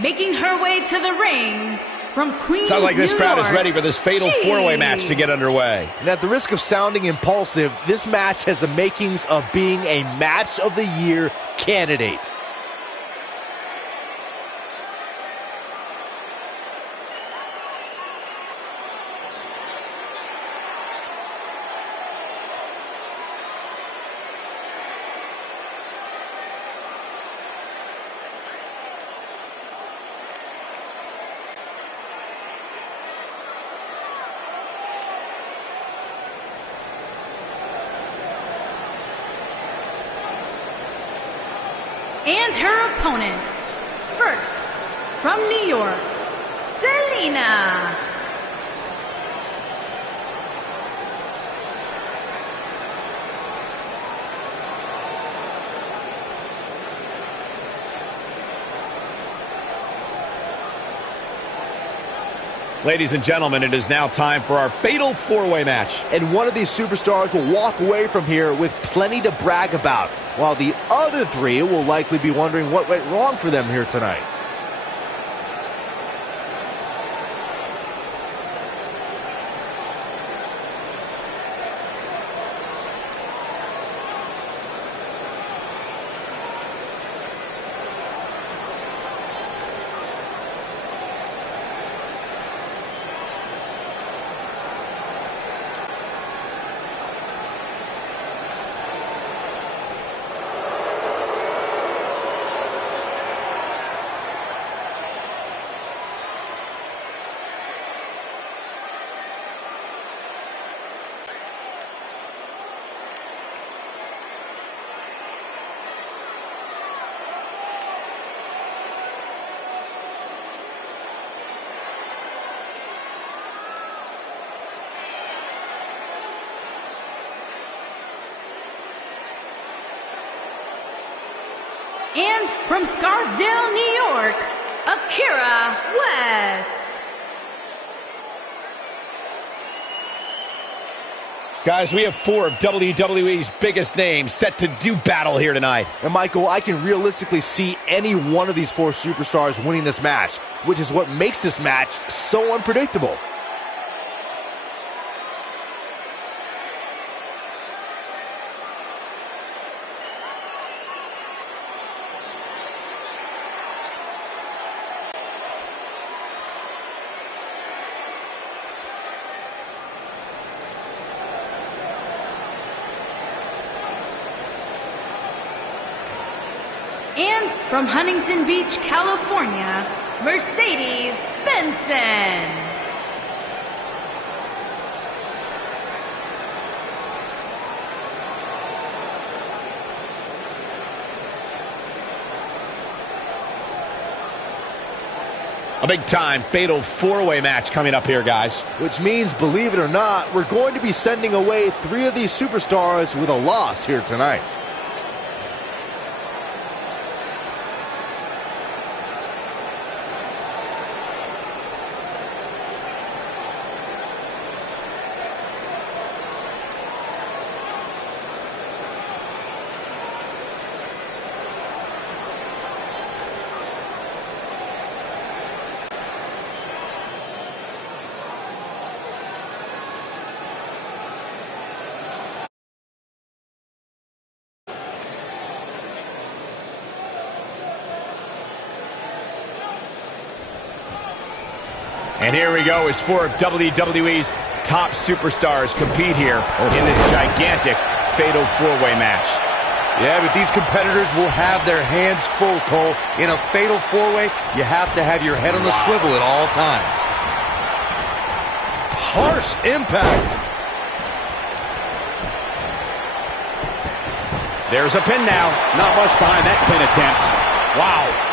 Making her way to the ring from Queens, Sounds like this New crowd York, is ready for this fatal four-way match to get underway. And at the risk of sounding impulsive, this match has the makings of being a Match of the Year candidate. And her opponents, first, from New York, Selena. Ladies and gentlemen, it is now time for our fatal four-way match. And one of these superstars will walk away from here with plenty to brag about, while the other three will likely be wondering what went wrong for them here tonight. And from Scarsdale, New York, Akira West. Guys, we have four of WWE's biggest names set to do battle here tonight. And Michael, I can realistically see any one of these four superstars winning this match, which is what makes this match so unpredictable. And from Huntington Beach, California, Mercedes Benson. A big-time fatal four-way match coming up here, guys. Which means, believe it or not, we're going to be sending away three of these superstars with a loss here tonight. And here we go as four of WWE's top superstars compete here in this gigantic fatal four-way match. Yeah, but these competitors will have their hands full, Cole. In a fatal four-way, you have to have your head on the swivel at all times. Harsh impact. There's a pin now. Not much behind that pin attempt. Wow.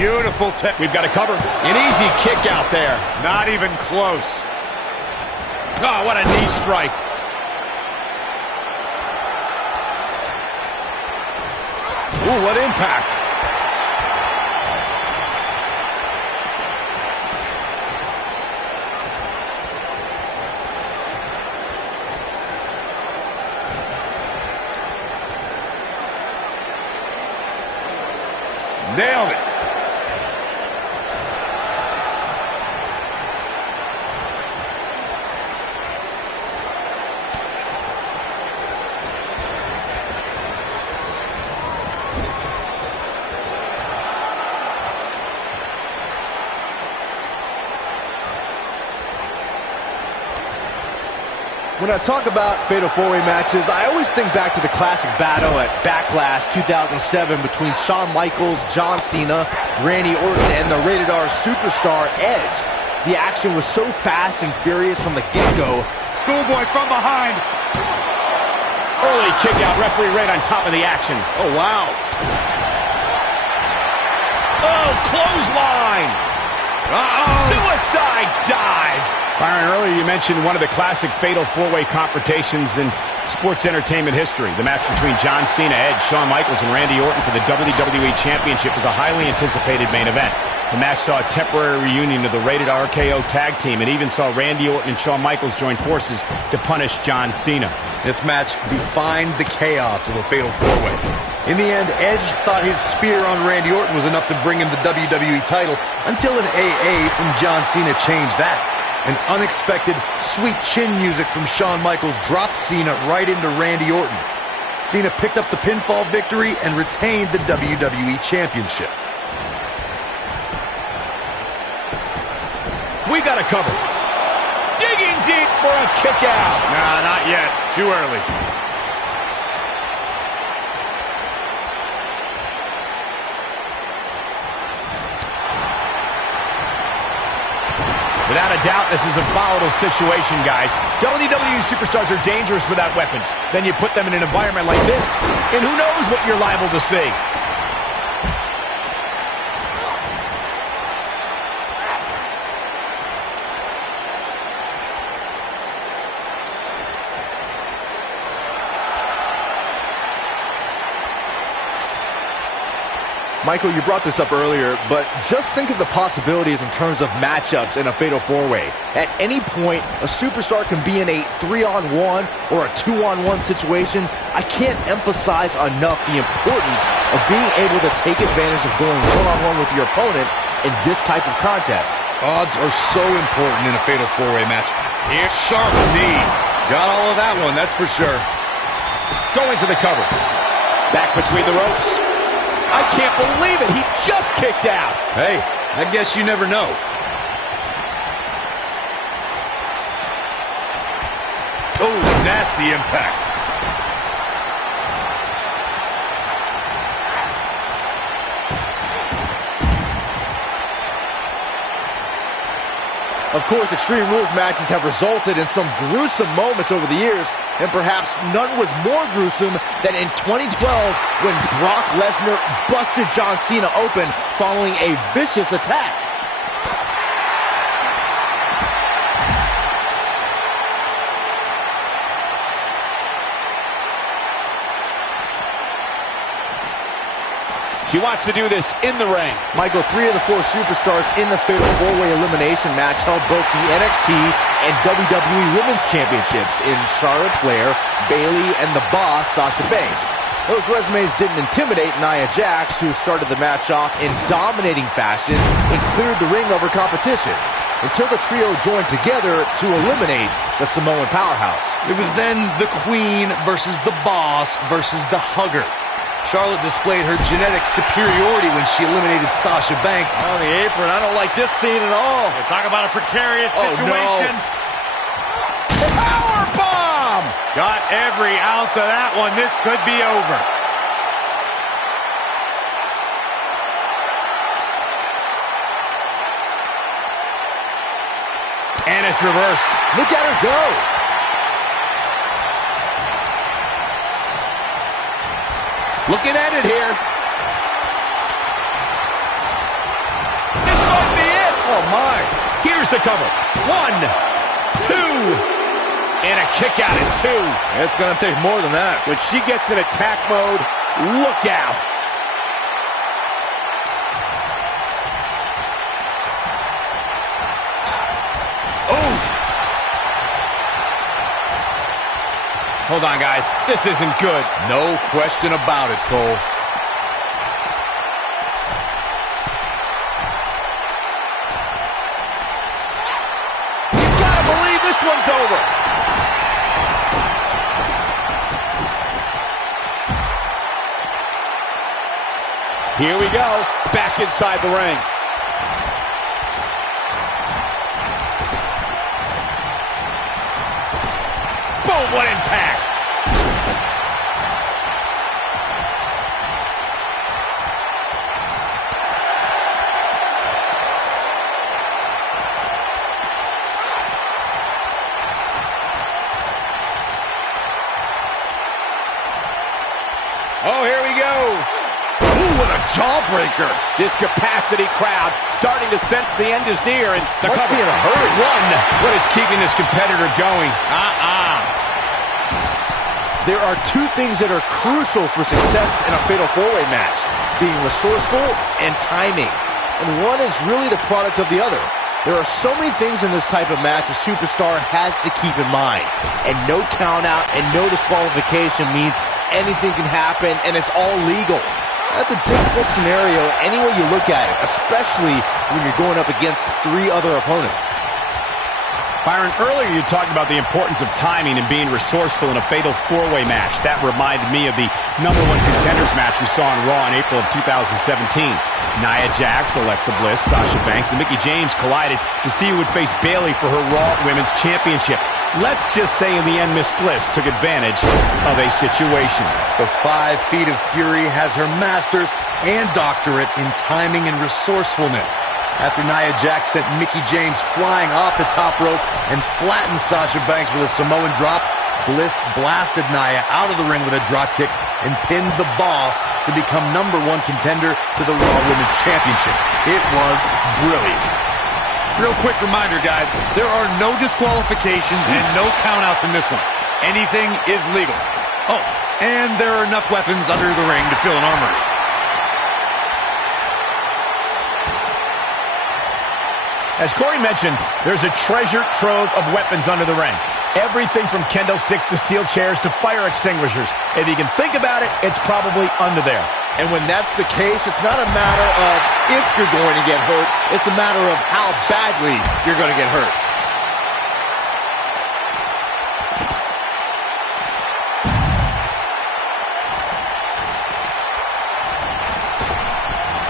Beautiful tech. We've got to cover. An easy kick out there. Not even close. Oh, what a knee strike. Ooh, what impact. Nailed it. When I talk about Fatal 4-Way matches, I always think back to the classic battle at Backlash 2007 between Shawn Michaels, John Cena, Randy Orton, and the Rated R superstar Edge. The action was so fast and furious from the get-go. Schoolboy from behind. Early kick out, referee right on top of the action. Oh, wow. Oh, clothesline. Uh-oh. Suicide dive. Byron, earlier you mentioned one of the classic Fatal 4-Way confrontations in sports entertainment history. The match between John Cena, Edge, Shawn Michaels, and Randy Orton for the WWE Championship was a highly anticipated main event. The match saw a temporary reunion of the Rated RKO tag team and even saw Randy Orton and Shawn Michaels join forces to punish John Cena. This match defined the chaos of a Fatal 4-Way. In the end, Edge thought his spear on Randy Orton was enough to bring him the WWE title until an AA from John Cena changed that. An unexpected sweet chin music from Shawn Michaels dropped Cena right into Randy Orton. Cena picked up the pinfall victory and retained the WWE Championship. We got a cover. Digging deep for a kick out. Nah, not yet. Too early. Without a doubt, this is a volatile situation, guys. WWE superstars are dangerous without weapons. Then you put them in an environment like this, and who knows what you're liable to see. Michael, you brought this up earlier, but just think of the possibilities in terms of matchups in a Fatal 4-Way. At any point, a superstar can be in a 3-on-1 or a 2-on-1 situation. I can't emphasize enough the importance of being able to take advantage of going 1-on-1 with your opponent in this type of contest. Odds are so important in a Fatal 4-Way match. Here's sharp knee. Got all of that one, that's for sure. Going to the cover. Back between the ropes. I can't believe it. He just kicked out. Hey, I guess you never know. Oh, nasty impact. Of course, Extreme Rules matches have resulted in some gruesome moments over the years, and perhaps none was more gruesome than in 2012 when Brock Lesnar busted John Cena open following a vicious attack. She wants to do this in the ring. Michael, 3 of the 4 superstars in the Fatal 4-Way elimination match held both the NXT and WWE Women's Championships in Charlotte Flair, Bayley, and the Boss, Sasha Banks. Those resumes didn't intimidate Nia Jax, who started the match off in dominating fashion and cleared the ring over competition, until the trio joined together to eliminate the Samoan powerhouse. It was then the Queen versus the Boss versus the Hugger. Charlotte displayed her genetic superiority when she eliminated Sasha Banks. On the apron, I don't like this scene at all. Talk about a precarious situation. No. Power bomb! Got every ounce of that one. This could be over. And it's reversed. Look at her go. Looking at it here. This might be it. Oh, my. Here's the cover. 1, 2, and a kick out at 2. It's going to take more than that. When she gets in attack mode, look out. Hold on, guys. This isn't good. No question about it, Cole. You gotta believe this one's over. Here we go. Back inside the ring. Boom, what impact. Oh, here we go. Ooh, what a jawbreaker. This capacity crowd starting to sense the end is near, and the Must cover. be in a hurry. One. What is keeping this competitor going? There are two things that are crucial for success in a fatal four-way match: being resourceful and timing. And one is really the product of the other. There are so many things in this type of match a superstar has to keep in mind. And no count out and no disqualification means anything can happen, and it's all legal. That's a difficult scenario any way you look at it, especially when you're going up against three other opponents. Byron, earlier you talked about the importance of timing and being resourceful in a fatal four-way match. That reminded me of the #1 contenders match we saw on Raw in April of 2017. Nia Jax, Alexa Bliss, Sasha Banks, and Mickie James collided to see who would face Bayley for her Raw Women's Championship. Let's just say in the end, Miss Bliss took advantage of a situation. The 5 Feet of Fury has her master's and doctorate in timing and resourcefulness. After Nia Jax sent Mickie James flying off the top rope and flattened Sasha Banks with a Samoan drop, Bliss blasted Nia out of the ring with a dropkick and pinned the Boss to become #1 contender to the Raw Women's Championship. It was brilliant. Real quick reminder, guys, there are no disqualifications and no countouts in this one. Anything is legal. Oh, and there are enough weapons under the ring to fill an armory. As Corey mentioned, there's a treasure trove of weapons under the ring. Everything from kendo sticks to steel chairs to fire extinguishers. If you can think about it, it's probably under there. And when that's the case, it's not a matter of if you're going to get hurt, it's a matter of how badly you're going to get hurt.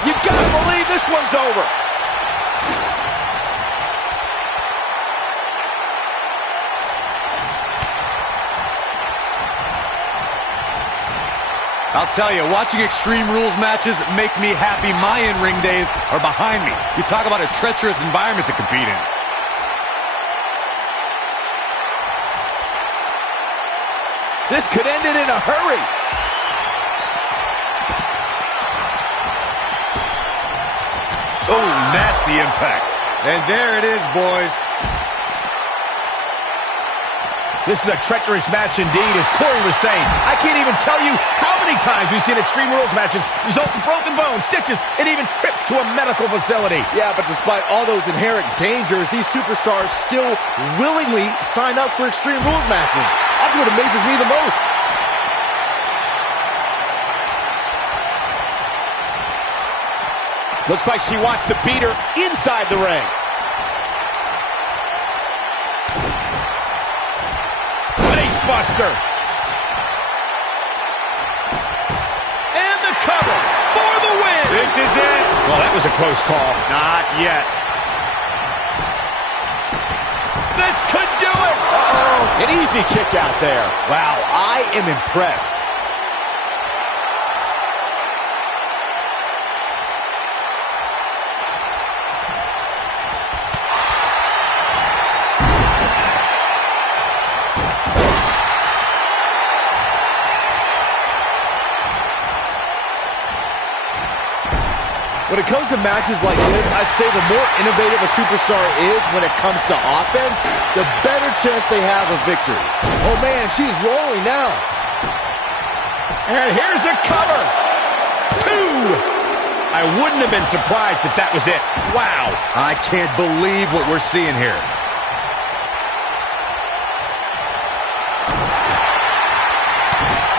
You gotta believe this one's over. I'll tell you, watching Extreme Rules matches make me happy. My in-ring days are behind me. You talk about a treacherous environment to compete in. This could end it in a hurry. Oh, nasty impact. And there it is, boys. This is a treacherous match indeed, as Corey was saying. I can't even tell you how many times we've seen Extreme Rules matches result in broken bones, stitches, and even trips to a medical facility. Yeah, but despite all those inherent dangers, these superstars still willingly sign up for Extreme Rules matches. That's what amazes me the most. Looks like she wants to beat her inside the ring. Buster. And the cover for the win. This is it. Well, that was a close call. Not yet. This could do it. Uh-oh. An easy kick out there. Wow, I am impressed. When it comes to matches like this, I'd say the more innovative a superstar is when it comes to offense, the better chance they have of victory. Oh man, she's rolling now. And here's a cover. 2. I wouldn't have been surprised if that was it. Wow. I can't believe what we're seeing here.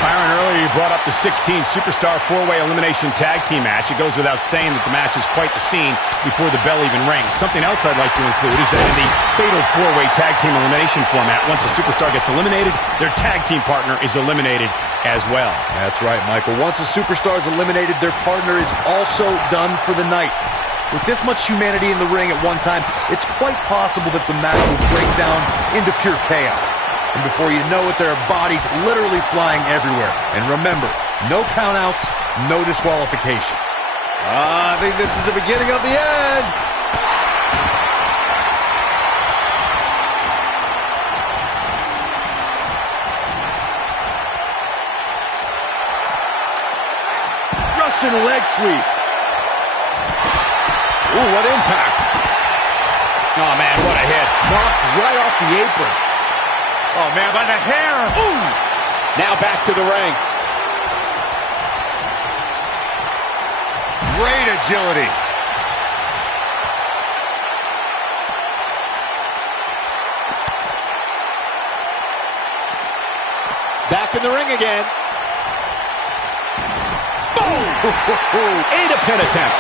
Byron, earlier you brought up the 16 Superstar 4-way elimination tag team match. It goes without saying that the match is quite the scene before the bell even rings. Something else I'd like to include is that in the Fatal 4-way tag team elimination format, once a Superstar gets eliminated, their tag team partner is eliminated as well. That's right, Michael. Once a Superstar is eliminated, their partner is also done for the night. With this much humanity in the ring at one time, it's quite possible that the match will break down into pure chaos. And before you know it, there are bodies literally flying everywhere. And remember, no countouts, no disqualifications. I think this is the beginning of the end. Russian leg sweep. Ooh, what impact. Oh, man, what a hit. Knocked right off the apron. Oh, man, by the hair. Ooh! Now back to the ring. Great agility. Back in the ring again. Boom! Eight a pin attempt.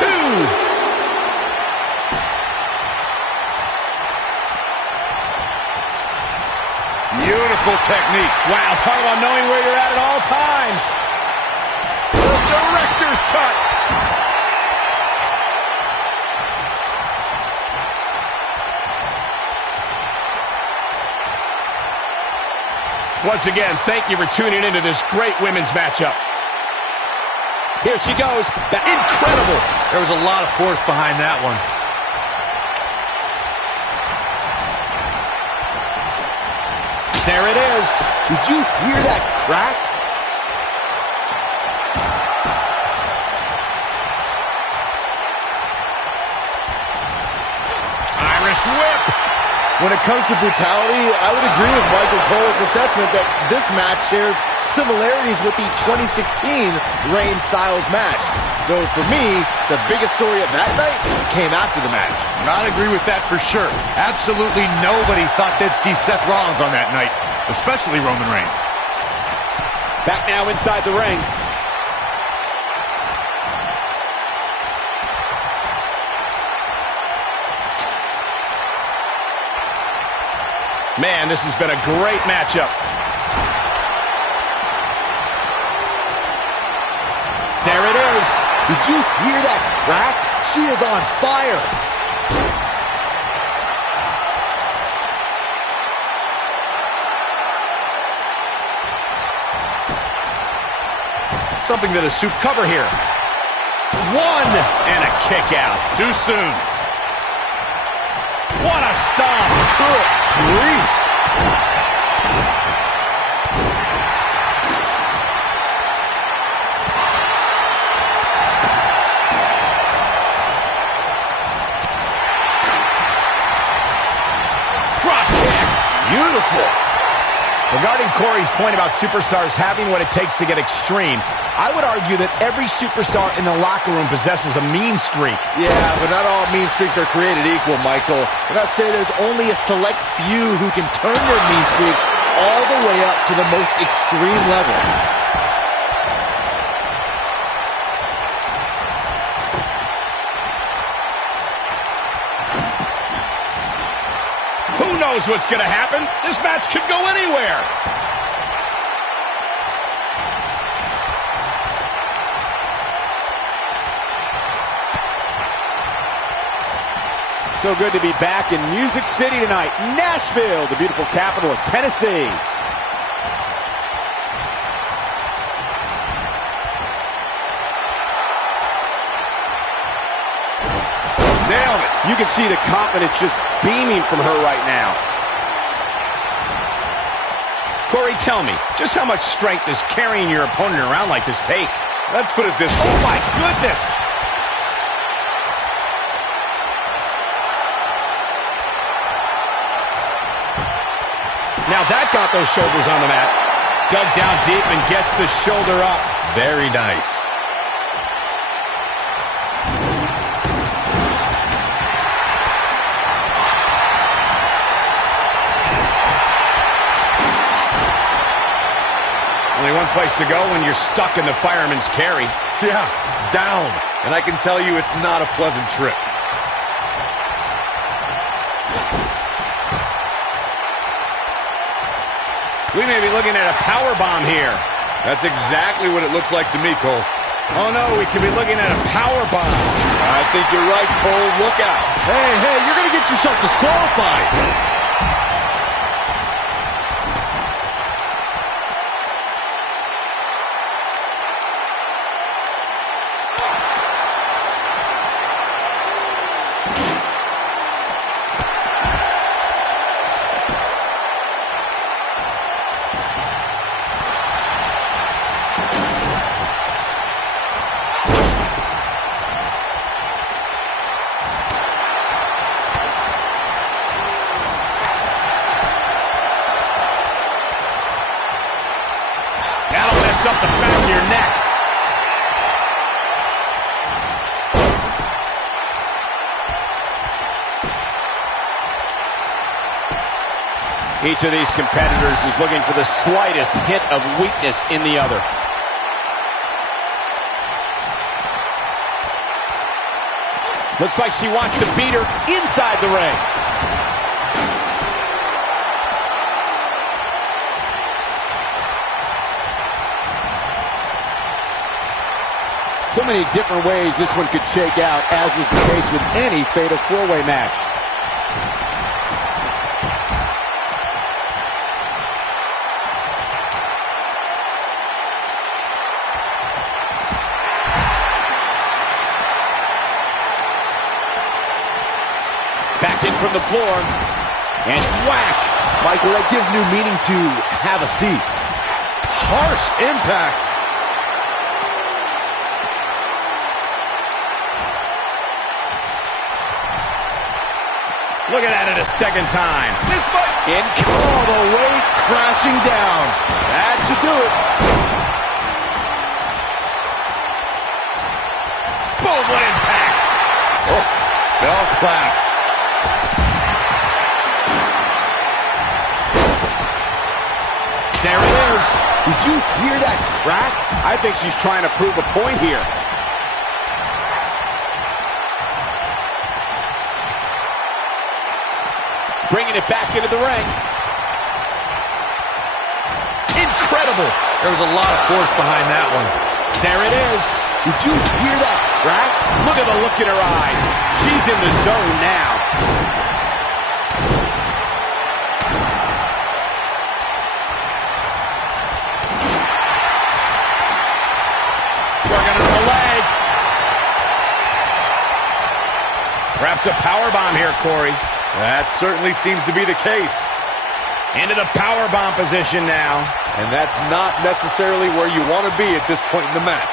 Two. Beautiful technique. Wow, talk about knowing where you're at all times. The director's cut. Once again, thank you for tuning into this great women's matchup. Here she goes. Incredible. There was a lot of force behind that one. There it is. Did you hear that crack? Irish whip. When it comes to brutality, I would agree with Michael Cole's assessment that this match shares similarities with the 2016 Reigns Styles match. Though for me, the biggest story of that night came after the match. I'd agree with that for sure. Absolutely nobody thought they'd see Seth Rollins on that night, especially Roman Reigns. Back now inside the ring. Man, this has been a great matchup. There it is. Did you hear that crack? She is on fire. Something that is soup cover here. One and a kick out. Too soon. What a stomp. Good grief. Drop kick. Beautiful. Regarding Corey's point about superstars having what it takes to get extreme, I would argue that every superstar in the locker room possesses a mean streak. Yeah, but not all mean streaks are created equal, Michael. And I'd say there's only a select few who can turn their mean streaks all the way up to the most extreme level. Who knows what's going to happen? This match could go anywhere. So good to be back in Music City tonight. Nashville, the beautiful capital of Tennessee. Nailed it. You can see the confidence just beaming from her right now. Corey, tell me, just how much strength does carrying your opponent around like this take? Let's put it this way. Oh, my goodness. Now that got those shoulders on the mat. Dug down deep and gets the shoulder up. Very nice. place to go when you're stuck in the fireman's carry. Yeah, down. And I can tell you it's not a pleasant trip. We may be looking at a power bomb here. That's exactly what it looks like to me, Cole. Oh, no, we could be looking at a power bomb. I think you're right, Cole. Look out. Hey, you're going to get yourself disqualified. That'll mess up the back of your neck. Each of these competitors is looking for the slightest hint of weakness in the other. Looks like she wants to beat her inside the ring. So many different ways this one could shake out, as is the case with any fatal four-way match. Back in from the floor, and whack! Michael, that gives new meaning to have a seat. Harsh impact. Looking at it a second time. This might all the way crashing down. That should do it. Boom, what impact! Oh, bell clap. There it is. Did you hear that crack? I think she's trying to prove a point here. Bringing it back into the ring. Incredible. There was a lot of force behind that one. There it is. Did you hear that crack? Look at the look in her eyes. She's in the zone now. Working on the leg. Perhaps a powerbomb here, Corey. That certainly seems to be the case. Into the powerbomb position now. And that's not necessarily where you want to be at this point in the match.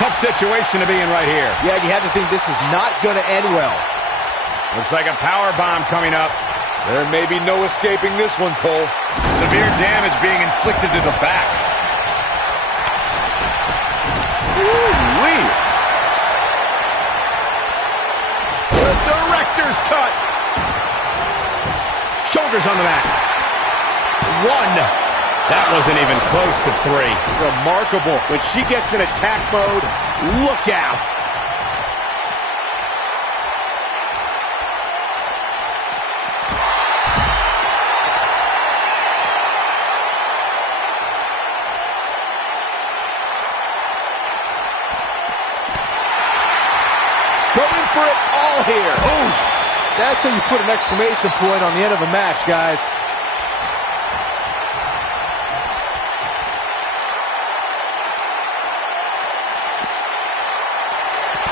Tough situation to be in right here. Yeah, you have to think this is not going to end well. Looks like a powerbomb coming up. There may be no escaping this one, Cole. Severe damage being inflicted to the back. Ooh-wee. The director's cut. Shoulders on the mat. One. That wasn't even close to three. Remarkable. When she gets in attack mode, look out. Going for it all here. Oh, that's how you put an exclamation point on the end of a match, guys.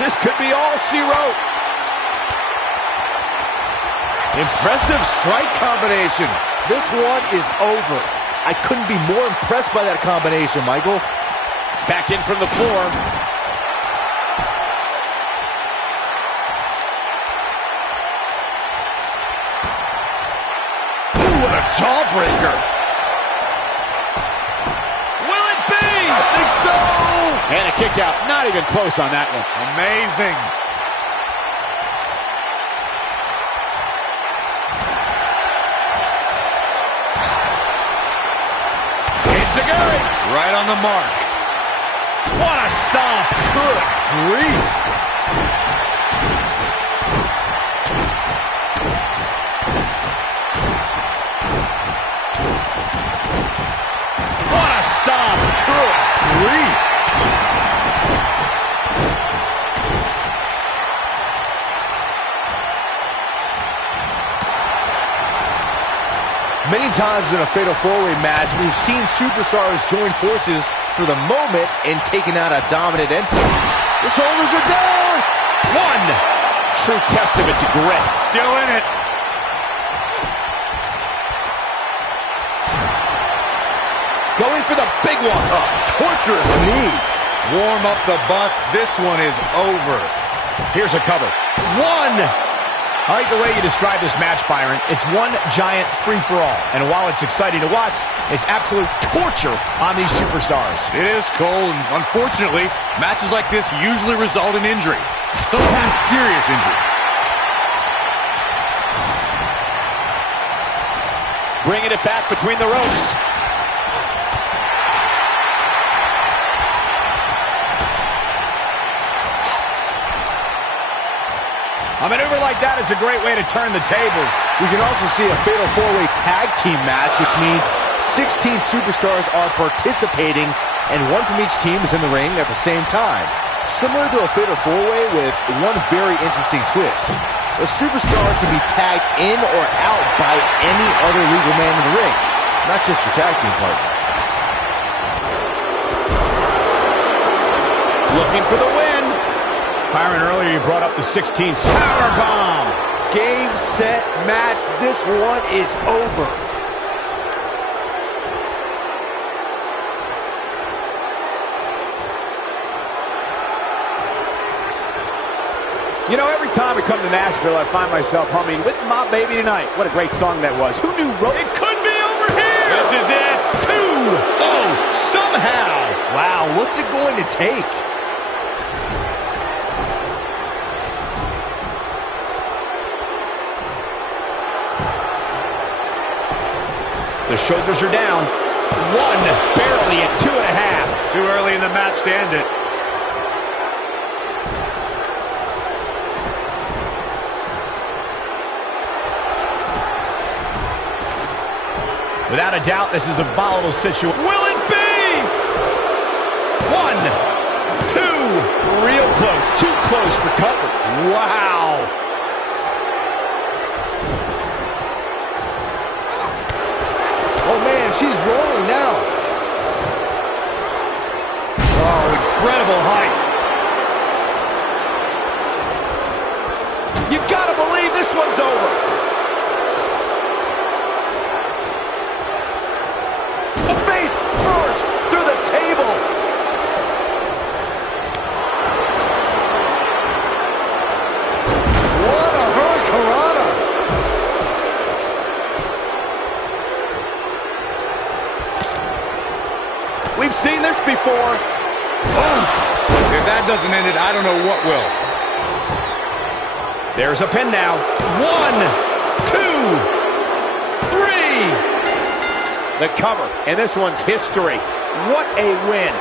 This could be all she wrote. Impressive strike combination. This one is over. I couldn't be more impressed by that combination, Michael. Back in from the floor. Ooh, what a jawbreaker. Will it be? I think so. And a kick out. Not even close on that one. Amazing. Enziguri. Right on the mark. What a stomp. Good grief. What a stomp. Good grief. Many times in a fatal four-way match, we've seen superstars join forces for the moment and taking out a dominant entity. The shoulders are down. One. True testament to grit. Still in it. Going for the big one. Torturous knee. Warm up the bus. This one is over. Here's a cover. One. I like the way you describe this match, Byron. It's one giant free-for-all. And while it's exciting to watch, it's absolute torture on these superstars. It is, Cole, and unfortunately, matches like this usually result in injury. Sometimes serious injury. Bringing it back between the ropes. A maneuver like that is a great way to turn the tables. We can also see a fatal four-way tag team match, which means 16 superstars are participating, and one from each team is in the ring at the same time. Similar to a fatal four-way with one very interesting twist. A superstar can be tagged in or out by any other legal man in the ring, not just your tag team partner. Looking for the win. Byron, earlier you brought up the 16 powerbomb. Game, set, match. This one is over. You know, every time we come to Nashville, I find myself humming With My Baby Tonight. What a great song that was. Who knew It could be over here. This is it. 2-0 somehow. Wow, what's it going to take? The shoulders are down. One, barely at 2.5. Too early in the match to end it. Without a doubt, this is a volatile situation. Will it be? 1, 2. Real close. Too close for cover. Wow. Oh, man, she's rolling now. Oh, incredible height. You gotta believe this one's over. Face first through the table. What a hurricanrana. We've seen this before. If that doesn't end it, I don't know what will. There's a pin now. 1, 2, 3. The cover, and this one's history. What a win.